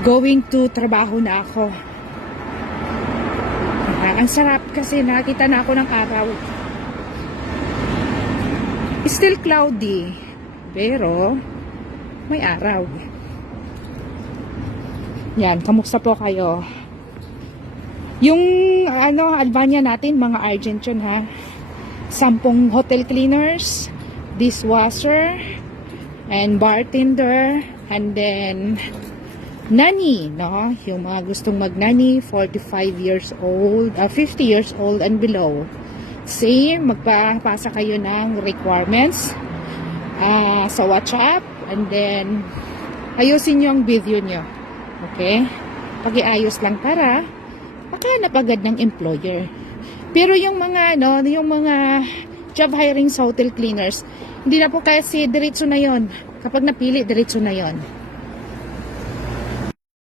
going to trabaho na ako. Ang sarap kasi nakita na ako ng araw. Still cloudy, pero may araw. Yan, kamusta po kayo? Yung Albania natin, mga Argent yun ha. 10 hotel cleaners, dishwasher, and bartender, and then nanny, no? Yung mga gustong mag-nanny, 45 years old, 50 years old and below. Same, magpapasa kayo ng requirements sa WhatsApp, and then ayusin nyo ang video nyo. Okay? Pag-iayos lang para makahanap agad ng employer. Pero yung mga job hiring sa hotel cleaners, hindi na po kasi diretso na yon. Kapag napili, diretso na yon.